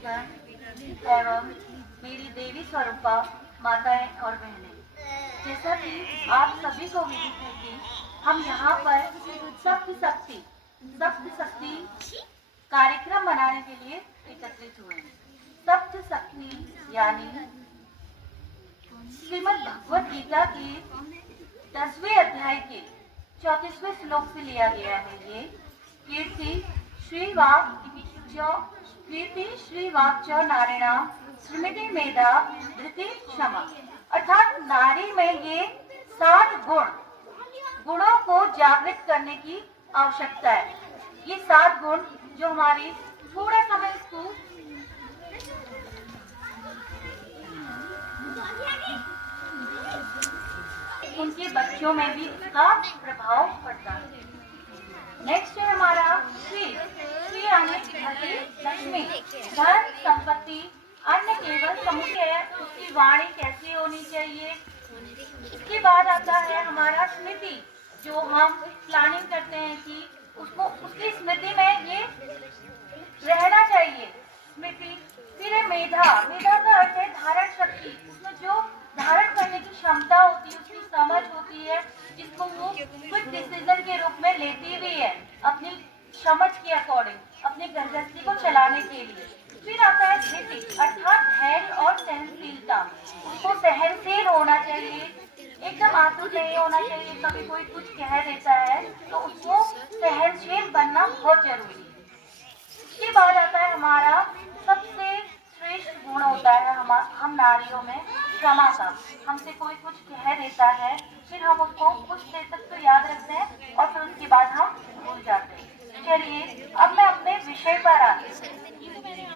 भक्तगण एवं मेरी देवी स्वरूपा माताएं और बहनें, जैसा कि आप सभी को विदित है कि हम यहाँ पर सप्त शक्ति कार्यक्रम मनाने के लिए एकत्रित हुए हैं। सप्त शक्ति यानी श्रीमद् भगवत गीता की 10वें अध्याय के 34वें श्लोक से लिया गया है। ये कीर्ति श्री वाक् च नारिणा स्मृति मेधा धृति क्षमा, अर्थात नारी में ये 7 गुणों को जागृत करने की आवश्यकता है। ये 7 गुण जो हमारी थोड़ा समय इसको उनके बच्चों में भी इसका प्रभाव पड़ता है। नेक्स्ट है हमारा श्री यानी लक्ष्मी, धन संपत्ति अन्य केवल समुद्र है, उसकी वाणी कैसी होनी चाहिए। इसके बाद आता है हमारा स्मृति, जो हम प्लानिंग करते हैं कि उसको उसकी स्मृति में ये रहना चाहिए स्मृति। फिर है मेधा का अर्थ है धारण शक्ति, उसमें जो धारण करने की क्षमता होती है, उसकी समझ होती है, जिसको वो कुछ डिसीजन के रूप में लेती भी है अपनी समझ के अकॉर्डिंग, अपनी गृहस्थी को चलाने के लिए। फिर आता है धृति, अर्थात धैर्य और सहनशीलता, उसको सहनशील होना चाहिए, एकदम आतुर नहीं होना चाहिए। कभी कोई कुछ कह देता है तो उसको सहनशील बनना बहुत जरूरी है। इसके बाद आता है हमारा सबसे श्रेष्ठ गुण होता है हम नारियों में क्षमा का। हमसे कोई कुछ कह देता है, फिर हम उसको कुछ देर तक तो याद रखते हैं और फिर उसके बाद हम भूल जाते हैं। चलिए अब मैं अपने विषय पर आती हूँ।